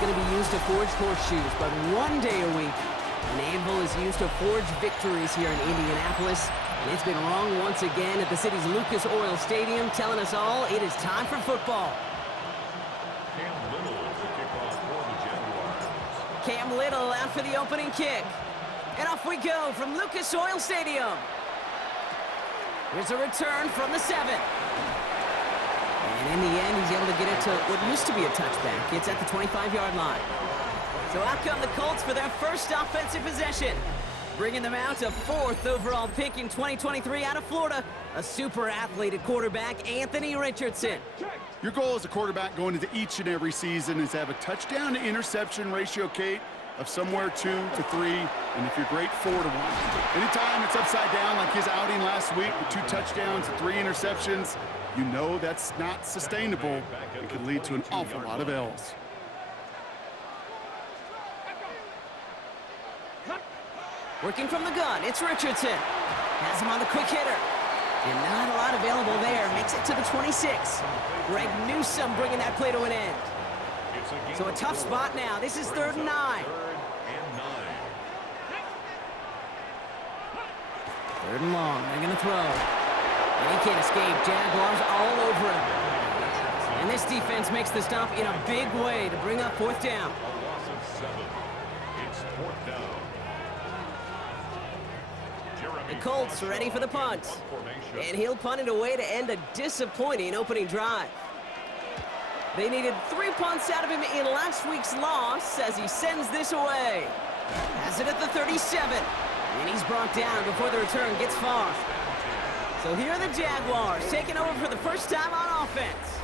going to be used to forge horseshoes, but one day a week, an anvil is used to forge victories here in Indianapolis. And it's been wrong once again at the city's Lucas Oil Stadium, telling us all it is time for football. Cam Little is the kickoff for the Jaguars. Cam Little out for the opening kick. And off we go from Lucas Oil Stadium. Here's a return from the 7. And in the end, he's able to get it to what used to be a touchback. It's at the 25-yard line. So out come the Colts for their first offensive possession. Bringing them out to 4th overall pick in 2023 out of Florida. A super athlete at quarterback, Anthony Richardson. Your goal as a quarterback going into each and every season is to have a touchdown to interception ratio, Kate, of somewhere 2 to 3, and if you're great, 4 to 1. Anytime it's upside down like his outing last week with 2 touchdowns and 3 interceptions, you know that's not sustainable. It could lead to an awful lot of L's. Working from the gun, it's Richardson. Has him on the quick hitter. And not a lot available there. Makes it to the 26. Greg Newsome bringing that play to an end. So a tough spot now. This is 3rd and 9. 3rd and long. They're going to throw. And he can't escape. Jaguars all over him. And this defense makes the stop in a big way to bring up 4th down. A loss of 7. It's 4th down. The Colts ready for the punt. And he'll punt it away to end a disappointing opening drive. They needed 3 punts out of him in last week's loss as he sends this away. Has it at the 37. And he's brought down before the return gets far. So here are the Jaguars taking over for the first time on offense.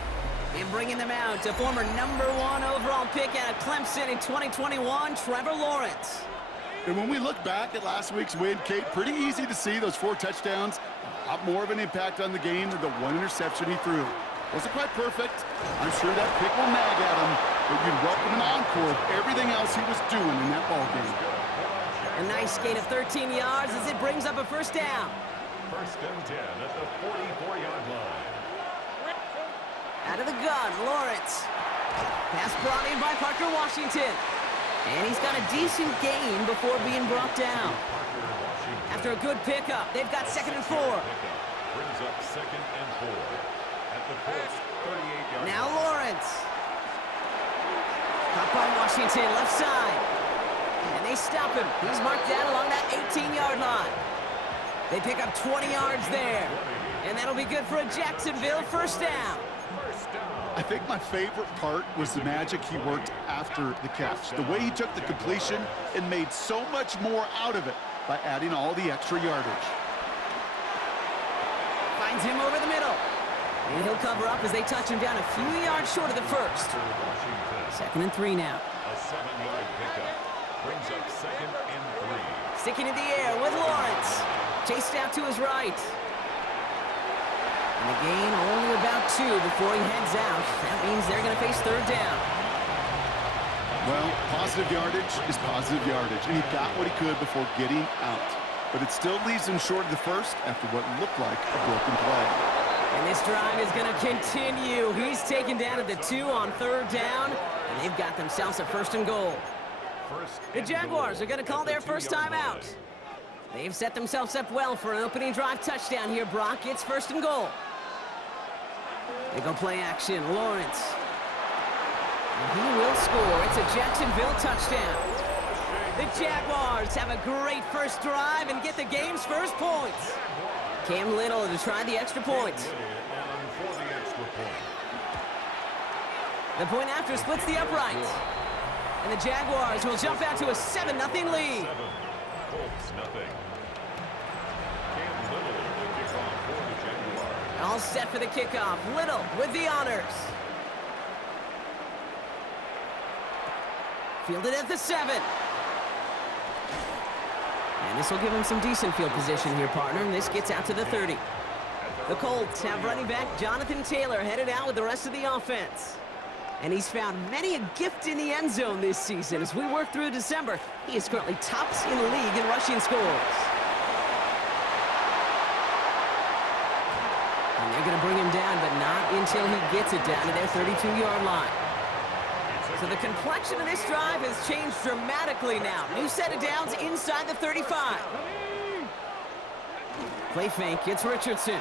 And bringing them out to former #1 overall pick out of Clemson in 2021, Trevor Lawrence. And when we look back at last week's win, Kate, pretty easy to see those 4 touchdowns. A lot more of an impact on the game than the 1 interception he threw. Wasn't quite perfect. I'm sure that pick will nag at him, but you'd welcome an encore of everything else he was doing in that ball game. A nice gain of 13 yards as it brings up a first down. 1st and 10 at the 44-yard line. Out of the gun, Lawrence. Pass brought in by Parker Washington. And he's got a decent gain before being brought down. After a good pickup, they've got 2nd and 4. Brings up 2nd and 4 at the Colts 38-yard line. Now Lawrence. Caught by Washington, left side. And they stop him. He's marked down along that 18-yard line. They pick up 20 yards there. And that'll be good for a Jacksonville first down. I think my favorite part was the magic he worked after the catch. The way he took the completion and made so much more out of it by adding all the extra yardage. Finds him over the middle. And he'll cover up as they touch him down a few yards short of the first. 2nd and 3 now. A 7-yard pickup brings up 2nd and 3. Sticking in the air with Lawrence. Chased out to his right. And the gain only about 2 before he heads out. That means they're going to face 3rd down. Well, positive yardage is positive yardage, and he got what he could before getting out. But it still leaves him short of the first after what looked like a broken play. And this drive is going to continue. He's taken down at the 2 on 3rd down, and they've got themselves a 1st and goal. The Jaguars are going to call their first time out. They've set themselves up well for an opening drive touchdown here, Brock. It's 1st and goal. They go play action, Lawrence. And he will score. It's a Jacksonville touchdown. The Jaguars have a great first drive and get the game's first points. Cam Little to try the extra point. The point after splits the upright. And the Jaguars will jump out to a 7-0 lead. Colts nothing. Cam Little the kickoff for the Jaguars. All set for the kickoff. Little with the honors. Fielded at the 7. And this will give him some decent field position here, partner. And this gets out to the 30. The Colts have running back Jonathan Taylor headed out with the rest of the offense. And he's found many a gift in the end zone this season. As we work through December, he is currently tops in the league in rushing scores. And they're going to bring him down, but not until he gets it down to their 32-yard line. So So the complexion of this drive has changed dramatically now. New set of downs inside the 35. Play fake, it's Richardson.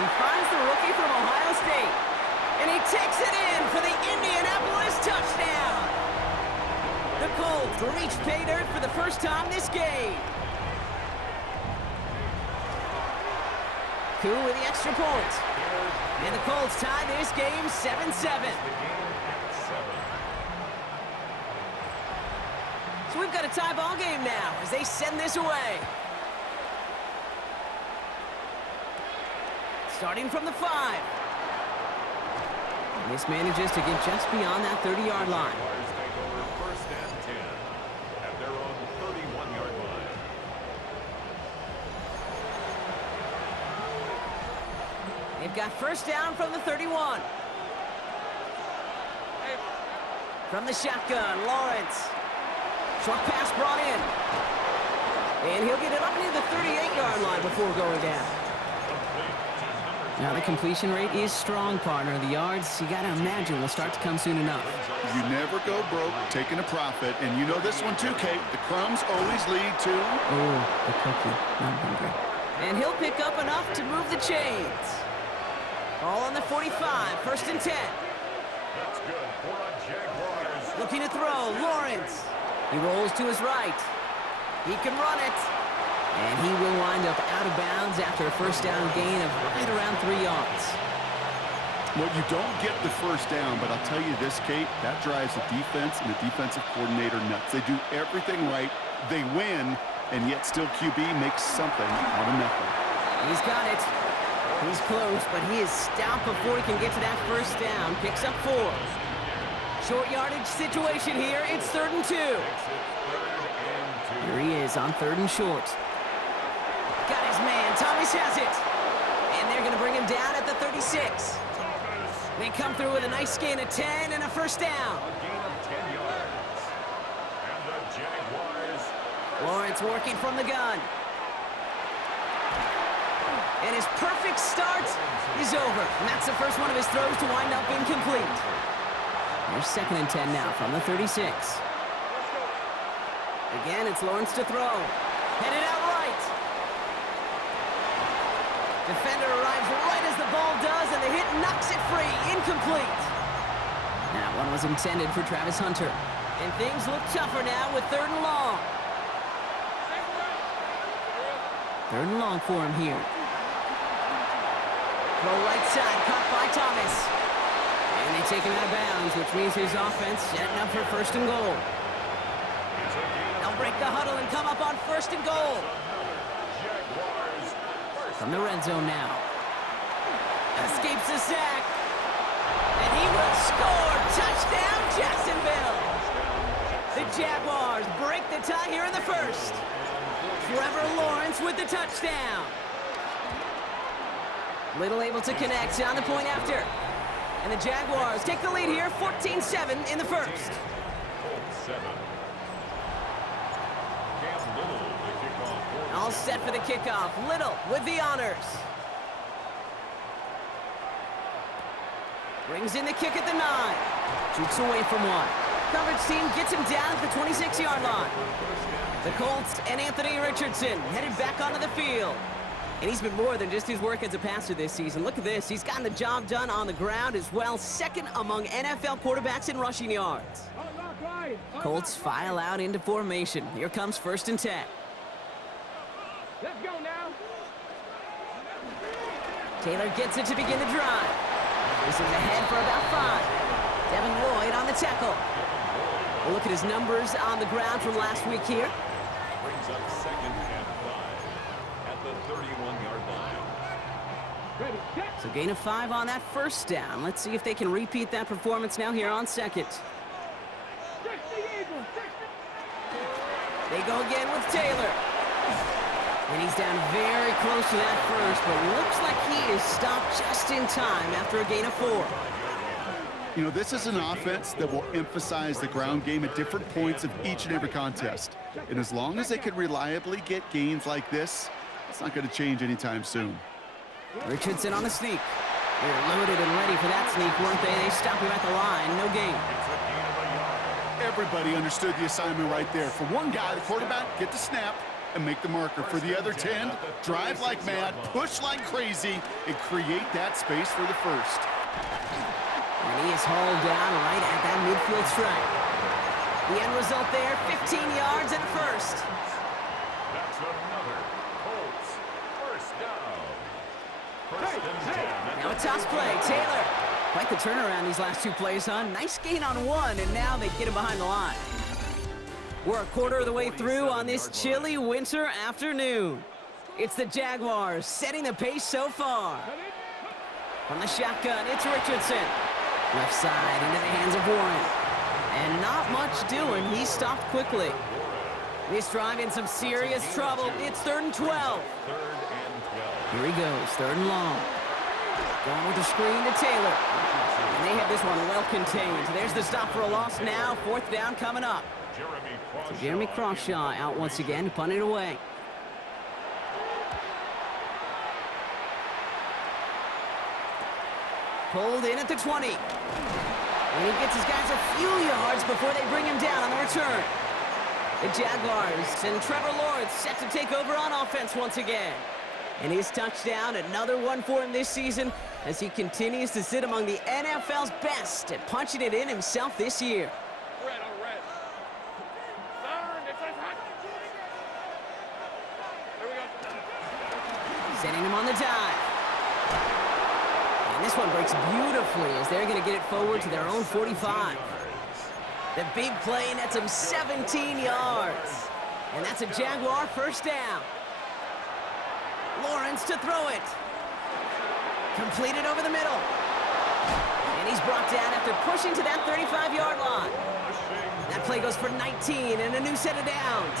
He finds the rookie from Ohio State. And he takes it in for the Indianapolis touchdown. The Colts reach pay dirt for the first time this game. Koo with the extra point. And the Colts tie this game 7-7. So we've got a tie ball game now as they send this away. Starting from the 5. This manages to get just beyond that 30-yard line. Jaguars take over first and 10 at their own 31-yard line. They've got first down from the 31. From the shotgun, Lawrence. Short pass brought in. And he'll get it up near the 38-yard line before going down. Now the completion rate is strong, partner. The yards, you got to imagine, will start to come soon enough. You never go broke taking a profit, and you know this one too, Kate. The crumbs always lead to... Oh, the cookie. I'm hungry. And he'll pick up enough to move the chains. Ball on the 45, first and 10. That's good for a Jaguars. Looking to throw, Lawrence. He rolls to his right. He can run it. And he will wind up out of bounds after a first down gain of right around 3 yards. Well, you don't get the first down, but I'll tell you this, Kate, that drives the defense and the defensive coordinator nuts. They do everything right, they win, and yet still QB makes something out of nothing. He's got it. He's close, but he is stopped before he can get to that first down. Picks up 4. Short yardage situation here. It's 3rd and 2. Here he is on 3rd and short. Got his man. Thomas has it. And they're going to bring him down at the 36. They come through with a nice gain of 10 and a first down. A gain of 10 yards. And the Jaguars. Lawrence working from the gun. And his perfect start is over. And that's the first one of his throws to wind up incomplete. There's 2nd and 10 now from the 36. Again, it's Lawrence to throw. Headed out right. Defender arrives right as the ball does, and the hit knocks it free. Incomplete. That one was intended for Travis Hunter. And things look tougher now with 3rd and long. 3rd and long for him here. Throw right side, caught by Thomas. And they take him out of bounds, which means his offense setting up for 1st and goal. They'll break the huddle and come up on 1st and goal. From the red zone now. Escapes the sack. And he will score. Touchdown, Jacksonville. The Jaguars break the tie here in the 1st. Trevor Lawrence with the touchdown. Little able to connect on the point after. And the Jaguars take the lead here, 14-7 in the 1st. All set for the kickoff. Little with the honors. Brings in the kick at the 9. Shoots away from one. Coverage team gets him down at the 26-yard line. The Colts and Anthony Richardson headed back onto the field. And he's been more than just his work as a passer this season. Look at this. He's gotten the job done on the ground as well. 2nd among NFL quarterbacks in rushing yards. Colts file out into formation. Here comes 1st and 10. Let's go now. Taylor gets it to begin the drive. This is ahead for about 5. Devin Lloyd on the tackle. We'll look at his numbers on the ground from last week here. Brings up 2nd and 5 at the 31-yard line. Ready, set. So gain of 5 on that first down. Let's see if they can repeat that performance now here on 2nd. 60 Eagles, 60. They go again with Taylor. And he's down very close to that first, but looks like he is stopped just in time after a gain of 4. You know, this is an offense that will emphasize the ground game at different points of each and every contest. And as long as they can reliably get gains like this, it's not going to change anytime soon. Richardson on the sneak. They're loaded and ready for that sneak, weren't they? They stop him at the line. No gain. It's a gain of a yard. Everybody understood the assignment right there. For one guy, the quarterback, get the snap and make the marker. For the other 10, drive like mad, push like crazy, and create that space for the first. And he is hauled down right at that midfield stripe. The end result there, 15 yards and a first. That's another Colts first down. First and 10. Now a toss play, Taylor. Quite the turnaround these last two plays, huh? Nice gain on one, and now they get him behind the line. We're a quarter of the way through on this chilly winter afternoon. It's the Jaguars setting the pace so far. From the shotgun, it's Richardson. Left side into the hands of Warren. And not much doing. He stopped quickly. This drive in some serious trouble. It's 3rd and 12. Here he goes, 3rd and long. Going with the screen to Taylor. And they have this one well contained. There's the stop for a loss now. 4th down coming up. So Jeremy Crawshaw out once again, punted away. Pulled in at the 20. And he gets his guys a few yards before they bring him down on the return. The Jaguars and Trevor Lawrence set to take over on offense once again. And his touchdown, another one for him this season, as he continues to sit among the NFL's best at punching it in himself this year. Setting him on the dive. And this one breaks beautifully as they're going to get it forward to their own 45. The big play nets him 17 yards. And that's a Jaguar first down. Lawrence to throw it. Completed over the middle. And he's brought down after pushing to that 35-yard line. That play goes for 19 and a new set of downs.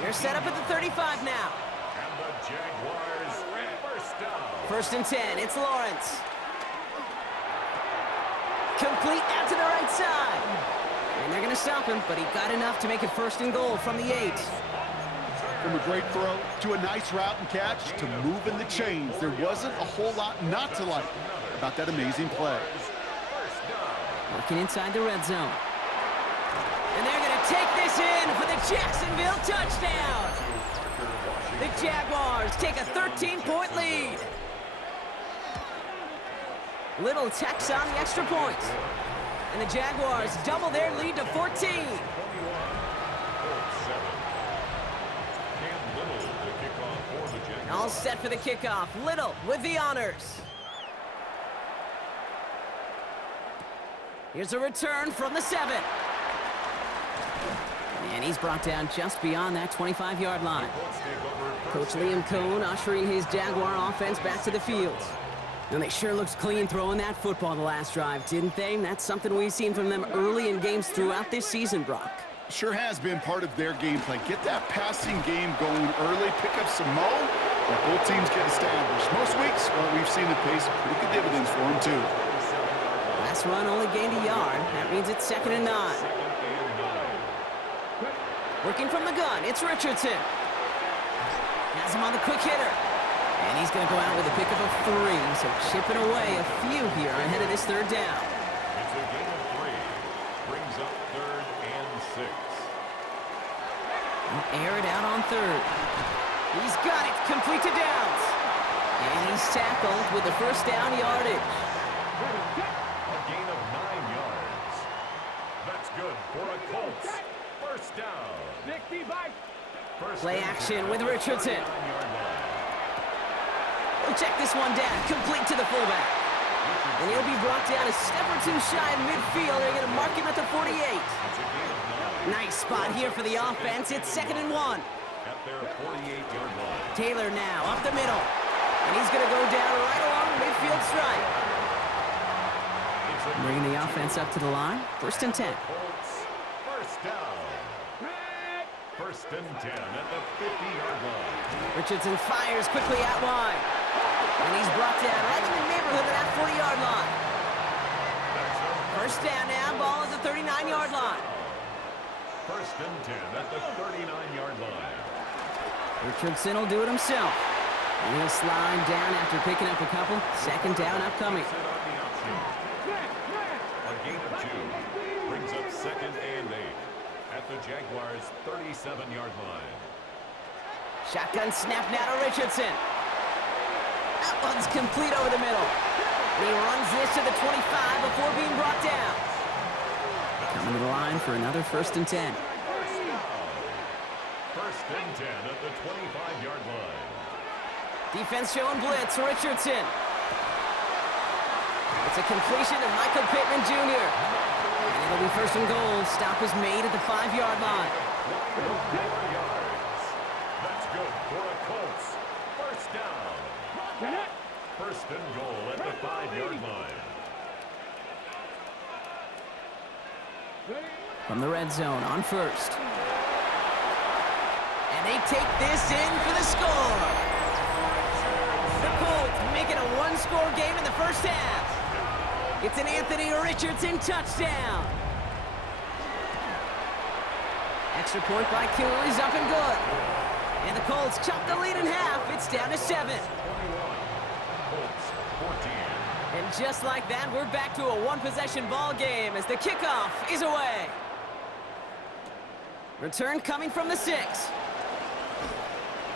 They're set up at the 35 now. And the Jaguars first down. 1st and 10, it's Lawrence. Complete out to the right side. And they're going to stop him, but he got enough to make it 1st and goal from the 8. From a great throw to a nice route and catch to moving the chains, there wasn't a whole lot not to like about that amazing play. Working inside the red zone. And they're going to take this in for the Jacksonville touchdown. The Jaguars take a 13-point lead. Little tacks on the extra point. And the Jaguars double their lead to 14. All set for the kickoff. Little with the honors. Here's a return from the 7. And he's brought down just beyond that 25-yard line. Coach Liam Cohn ushering his Jaguar offense back to the field. And they sure looked clean throwing that football the last drive, didn't they? That's something we've seen from them early in games throughout this season, Brock. Sure has been part of their game plan. Get that passing game going early, pick up some mo, and both teams get established. Most weeks, well, we've seen it pay some pretty good dividends for them, too. Last run only gained a yard. That means it's 2nd and 9. Working from the gun, it's Richardson. Has him on the quick hitter. And he's going to go out with a pickup of 3, so chipping away a few here ahead of this 3rd down. It's a gain of 3. Brings up 3rd and 6. He'll air it out on 3rd. He's got it, complete to Downs. And he's tackled with the first down yardage. A gain of 9 yards. That's good for a Colts first down. 65. Play action with Richardson. He'll check this one down, complete to the fullback. And he'll be brought down a step or 2 shy of midfield. They're going to mark him at the 48. Nice spot here for the offense. It's 2nd and 1. At their 48-yard line. Taylor now up the middle. And he's going to go down right along the midfield stripe. Bringing the offense up to the line. 1st and 10. Colts first down. 1st and 10 at the 50-yard line. Richardson fires quickly out wide. And he's brought down right in the neighborhood of that 40-yard line. First down now, ball at the 39-yard line. 1st and 10 at the 39-yard line. Richardson will do it himself. And he'll slide down after picking up a couple. Second down upcoming. A gain of 2 brings up 2nd and 8 at the Jaguars' 37-yard line. Shotgun snap now to Richardson. That one's complete over the middle. And he runs this to the 25 before being brought down. Coming to the line for another 1st and 10. First and 10 at the 25-yard line. Defense showing blitz, Richardson. It's a completion to Michael Pittman Jr. And it'll be 1st and goal. Stop is made at the 5-yard line. 4 yards. That's good for a Colts. First down. 1st and goal at the 5-yard line. From the red zone on 1st. And they take this in for the score. The Colts make it a 1-score game in the first half. It's an Anthony Richardson touchdown. Extra point by Kittle is up and good. And the Colts chop the lead in half. It's down to 7. 21. Colts 14. And just like that, we're back to a 1-possession ball game as the kickoff is away. Return coming from the 6.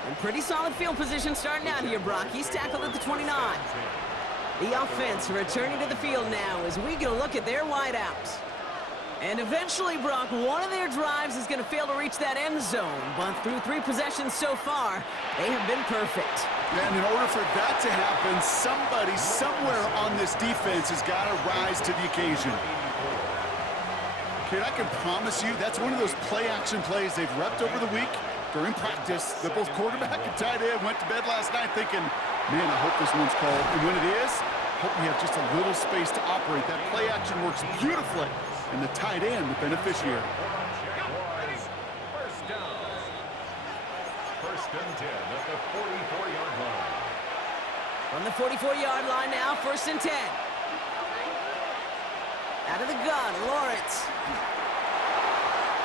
And pretty solid field position starting out here, Brock. He's tackled at the 29. The offense returning to the field now as we get a look at their wideouts. And eventually, Brock, one of their drives is going to fail to reach that end zone. But through 3 possessions so far, they have been perfect. And in order for that to happen, somebody somewhere on this defense has got to rise to the occasion. Kid, I can promise you that's one of those play-action plays they've repped over the week during practice that both quarterback and tight end went to bed last night thinking, man, I hope this one's called. And when it is, hope we have just a little space to operate. That play-action works beautifully, and the tight end, the beneficiary. Jaguars. First down. 1st and 10 at the 44-yard line. From the 44-yard line now, 1st and 10. Out of the gun, Lawrence.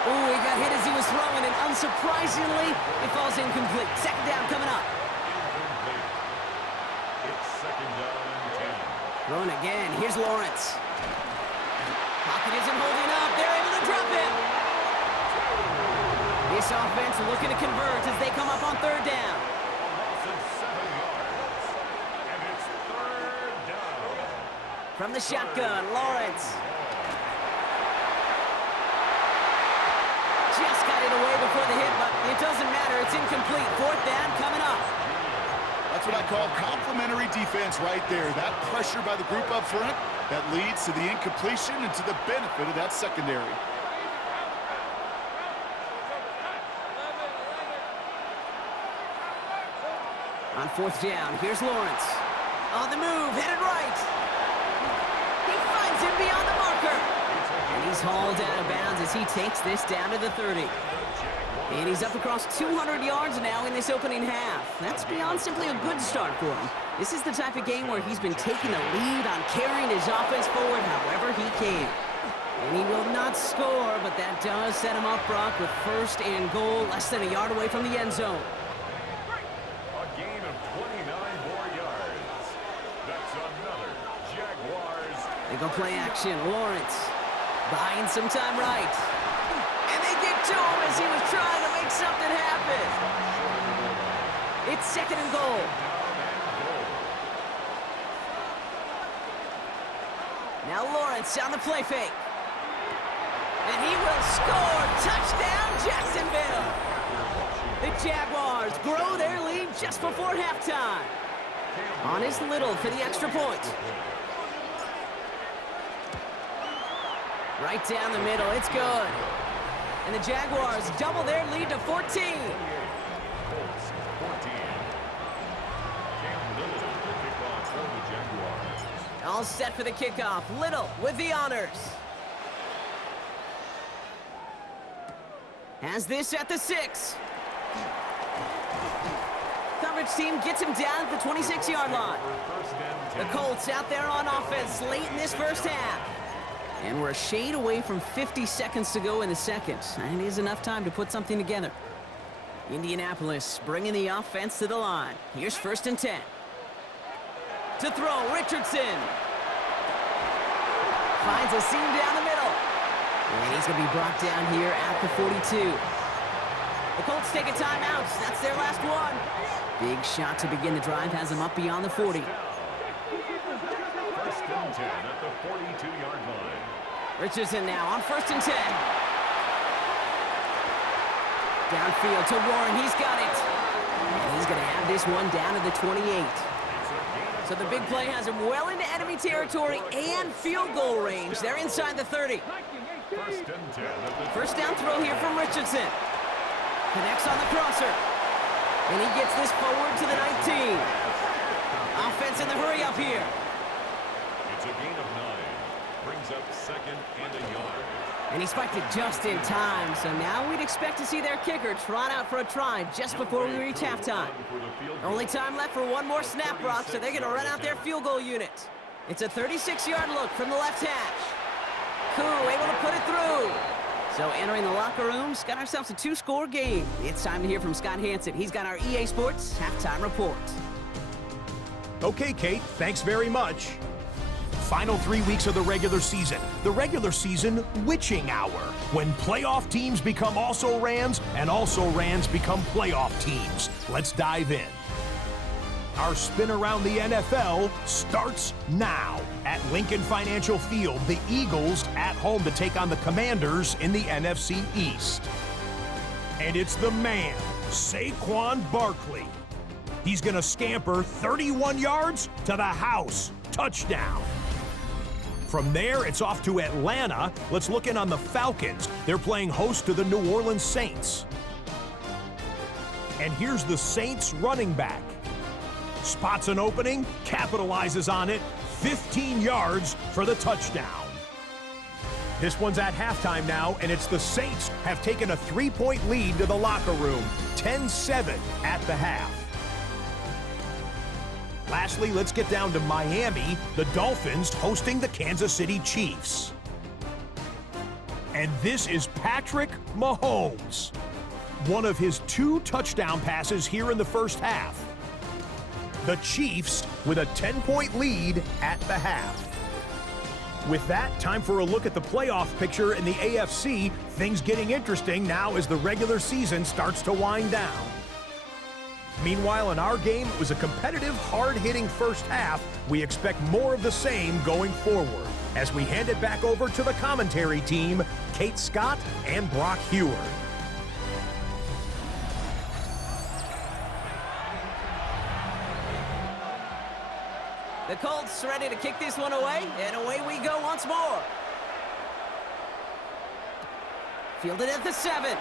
Ooh, he got hit as he was throwing, and unsurprisingly, it falls incomplete. 2nd down coming up. Incomplete. It's 2nd down and 10. Throwing again. Here's Lawrence. Pocket isn't holding up. They're able to drop him. This offense looking to convert as they come up on 3rd down. Loss of 7 yards. And it's 3rd down. From the shotgun, Lawrence. Just got it away before the hit, but it doesn't matter. It's incomplete. 4th down coming up. That's what I call complimentary defense right there. That pressure by the group up front, that leads to the incompletion and to the benefit of that secondary. On 4th down, here's Lawrence. On the move, headed right. He finds him beyond the marker. And he's hauled out of bounds as he takes this down to the 30. And he's up across 200 yards now in this opening half. That's beyond simply a good start for him. This is the type of game where he's been taking the lead on carrying his offense forward however he can. And he will not score, but that does set him up, Brock, with 1st and goal, less than a yard away from the end zone. A gain of 29 more yards. That's another Jaguars. They go play action. Lawrence buying some time right. And they get to him as he was trying to make something happen. It's 2nd and goal. Now Lawrence on the play fake. And he will score. Touchdown, Jacksonville. The Jaguars grow their lead just before halftime. On is Little for the extra point. Right down the middle, it's good. And the Jaguars double their lead to 14. Colts 14. Cam Little to kick off for the Jaguars. All set for the kickoff. Little with the honors. Has this at the 6. Coverage team gets him down at the 26-yard line. The Colts out there on offense late in this first half. And we're a shade away from 50 seconds to go in the second. And it is enough time to put something together. Indianapolis bringing the offense to the line. Here's 1st and 10. To throw, Richardson. Finds a seam down the middle. And he's going to be brought down here at the 42. The Colts take a timeout. That's their last one. Big shot to begin the drive has them up beyond the 40. 1st and 10 at the 42-yard line. Richardson now on 1st and 10. Downfield to Warren. He's got it. And he's going to have this one down to the 28. So the big play has him well into enemy territory and field goal range. They're inside the 30. 1st and 10 at the First down throw here from Richardson. Connects on the crosser. And he gets this forward to the 19. Offense in the hurry up here. It's a gain of 9. Brings up 2nd and a yard. And he spiked it just in time. So now we'd expect to see their kicker trot out for a try just before we reach halftime. Only time left for one more snap, Brock, so they're going to run out their field goal unit. It's a 36-yard look from the left hash. Koo able to put it through. So entering the locker rooms, got ourselves a 2-score game. It's time to hear from Scott Hansen. He's got our EA Sports halftime report. Okay, Kate, thanks very much. Final 3 weeks of the regular season. The regular season witching hour, when playoff teams become also-rans and also-rans become playoff teams. Let's dive in. Our spin around the NFL starts now. At Lincoln Financial Field, the Eagles at home to take on the Commanders in the NFC East. And it's the man, Saquon Barkley. He's going to scamper 31 yards to the house. Touchdown. From there, it's off to Atlanta. Let's look in on the Falcons. They're playing host to the New Orleans Saints. And here's the Saints running back. Spots an opening, capitalizes on it, 15 yards for the touchdown. This one's at halftime now, and it's the Saints have taken a 3-point lead to the locker room, 10-7 at the half. Lastly, let's get down to Miami, the Dolphins hosting the Kansas City Chiefs. And this is Patrick Mahomes. One of his 2 touchdown passes here in the first half. The Chiefs with a 10-point lead at the half. With that, time for a look at the playoff picture in the AFC. Things getting interesting now as the regular season starts to wind down. Meanwhile, in our game, it was a competitive, hard-hitting first half. We expect more of the same going forward. As we hand it back over to the commentary team, Kate Scott and Brock Heward. The Colts ready to kick this one away, and away we go once more. Fielded at the 7.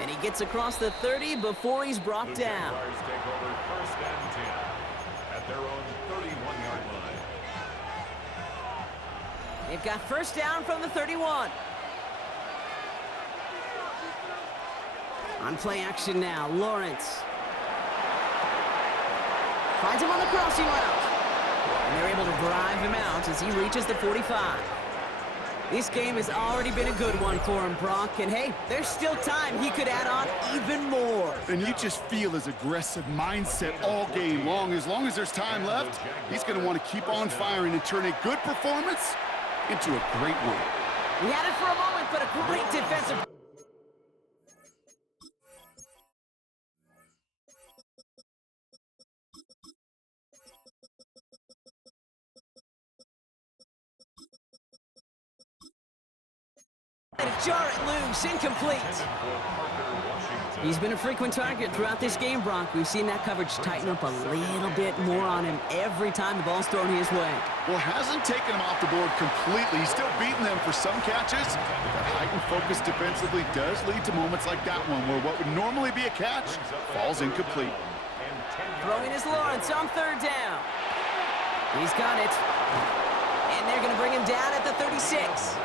And he gets across the 30 before he's brought down. Jaguars take over 1st and 10 at their own 31-yard line. They've got first down from the 31. On play action now, Lawrence. Finds him on the crossing route. And they're able to drive him out as he reaches the 45. This game has already been a good one for him, Brock. And hey, there's still time he could add on even more. And you just feel his aggressive mindset all game long. As there's time left, he's going to want to keep on firing and turn a good performance into a great win. He had it for a moment, but a great defensive... Jar it loose, incomplete. He's been a frequent target throughout this game, Brock. We've seen that coverage tighten up a little bit more on him every time the ball's thrown his way. Well, hasn't taken him off the board completely. He's still beating them for some catches. But that heightened focus defensively does lead to moments like that one, where what would normally be a catch falls incomplete. Throwing is Lawrence on 3rd down. He's got it. And they're going to bring him down at the 36.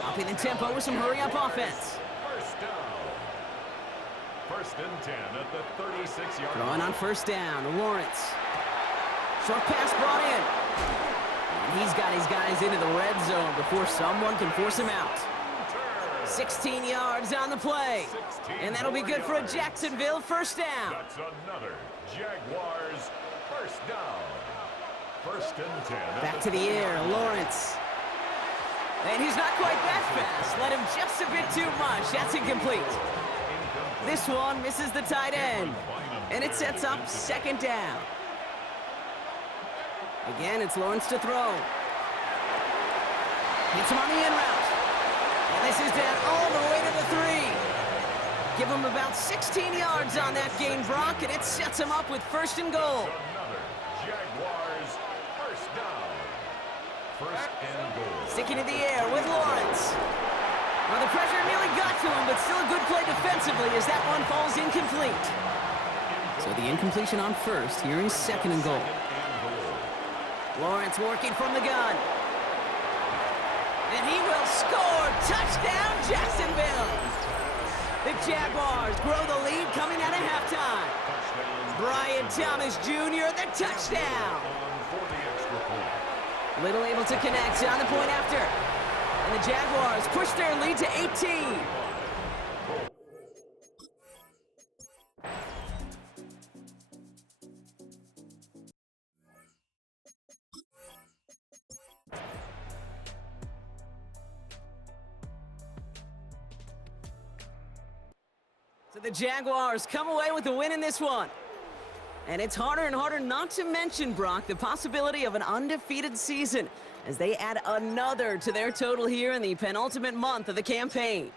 Upping the tempo with some hurry-up offense. First and 10 at the 36-yard line. Throwing on 1st down, Lawrence. Short pass brought in. And he's got his guys into the red zone before someone can force him out. 16 yards on the play. And that'll be good for a Jacksonville first down. That's another Jaguars first down. First and 10. Back to the air, Lawrence. And he's not quite that fast. Let him just a bit too much. That's incomplete. This one misses the tight end. And it sets up second down. Again, it's Lawrence to throw. Hits him on the in route. And this is down all the way to the 3. Give him about 16 yards on that gain, Brock, and it sets him up with first and goal. Another Jaguars first down. First and goal. Sticking in the air with Lawrence. Well, the pressure nearly got to him, but still a good play defensively as that one falls incomplete. So the incompletion on first. Here is second and goal. Lawrence working from the gun. And he will score. Touchdown, Jacksonville. The Jaguars grow the lead coming out of halftime. Brian Thomas Jr., the touchdown. Little able to connect on the point after. And the Jaguars push their lead to 18. So the Jaguars come away with the win in this one. And it's harder and harder not to mention, Brock, the possibility of an undefeated season as they add another to their total here in the penultimate month of the campaign.